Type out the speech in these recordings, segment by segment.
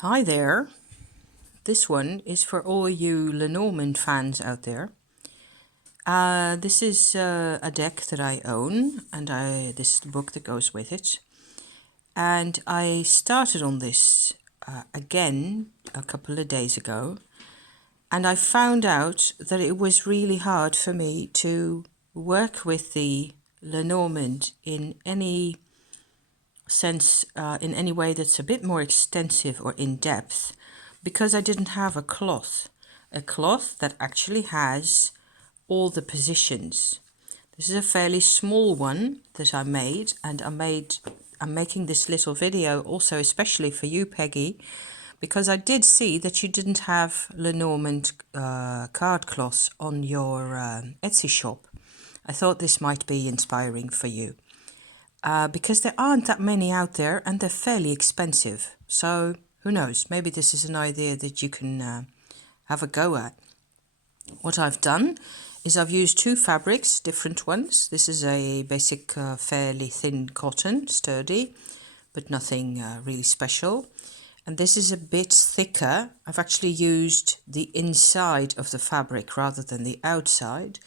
Hi there. This one is for all you Lenormand fans out there. This is a deck that I own, and this is the book that goes with it. And I started on this again a couple of days ago, and I found out that it was really hard for me to work with the Lenormand in any sense, in any way that's a bit more extensive or in-depth, because I didn't have a cloth that actually has all the positions. This is a fairly small one that I made, and I'm making this little video also especially for you, Peggy, because I did see that you didn't have Lenormand card cloths on your Etsy shop. I thought this might be inspiring for you. Because there aren't that many out there and they're fairly expensive. So who knows, maybe this is an idea that you can have a go at. What I've done is I've used two fabrics, different ones. This is a basic fairly thin cotton, sturdy, but nothing really special. And this is a bit thicker. I've actually used the inside of the fabric rather than the outside.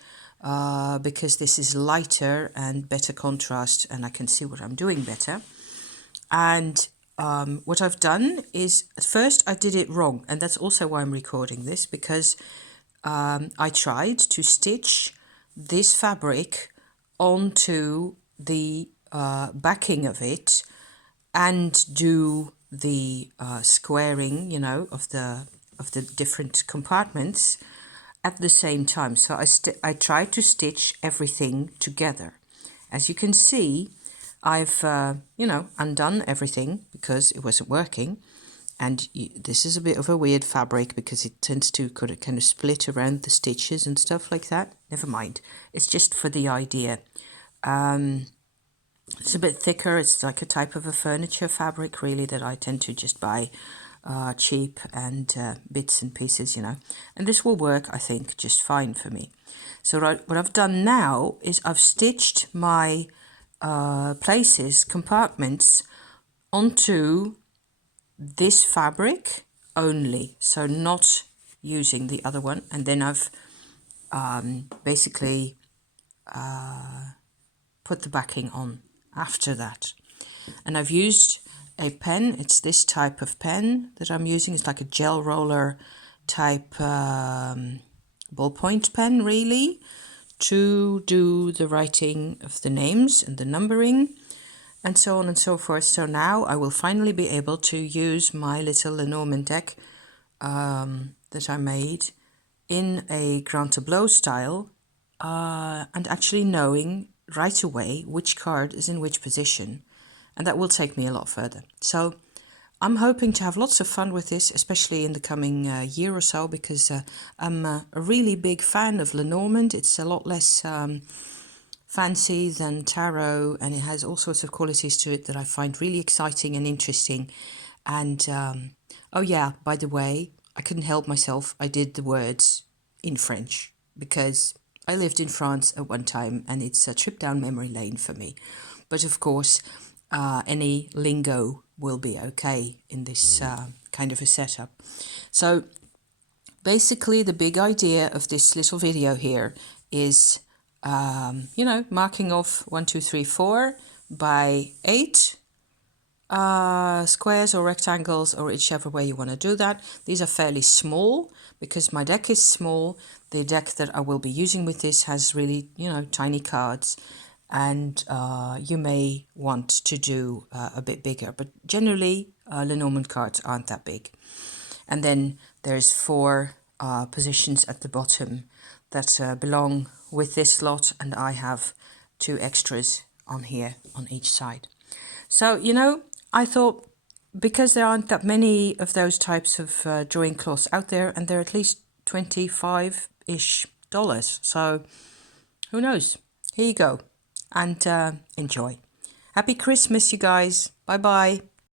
Because this is lighter and better contrast, and I can see what I'm doing better. And what I've done is, at first I did it wrong, and that's also why I'm recording this, because I tried to stitch this fabric onto the backing of it and do the squaring, of the different compartments at the same time. So I tried to stitch everything together. As you can see, I've undone everything because it wasn't working. And this is a bit of a weird fabric because it tends to kind of split around the stitches and stuff like that. Never mind. It's just for the idea. It's a bit thicker. It's like a type of a furniture fabric, really, that I tend to just buy cheap and bits and pieces, and this will work, I think, just fine for me. So what I've done now is I've stitched my compartments onto this fabric only, so not using the other one, and then I've basically put the backing on after that. And I've used a pen. It's this type of pen that I'm using. It's like a gel roller type ballpoint pen, really, to do the writing of the names and the numbering and so on and so forth. So now I will finally be able to use my little Lenormand deck that I made in a grand tableau style, and actually knowing right away which card is in which position. And that will take me a lot further. So I'm hoping to have lots of fun with this, especially in the coming year or so, because I'm a really big fan of Lenormand. It's a lot less fancy than tarot, and it has all sorts of qualities to it that I find really exciting and interesting. And oh yeah, by the way, I couldn't help myself. I did the words in French because I lived in France at one time, and it's a trip down memory lane for me. But of course, any lingo will be okay in this kind of a setup. So basically the big idea of this little video here is, marking off 1, 2, 3, 4 by 8 squares or rectangles, or whichever way you want to do that. These are fairly small because my deck is small. The deck that I will be using with this has really, tiny cards. And you may want to do a bit bigger, but generally Lenormand cards aren't that big. And then there's 4 positions at the bottom that belong with this lot, and I have 2 extras on here on each side. So, I thought, because there aren't that many of those types of drawing cloths out there, and they're at least $25-ish, so who knows? Here you go. And enjoy. Happy Christmas, you guys. Bye-bye.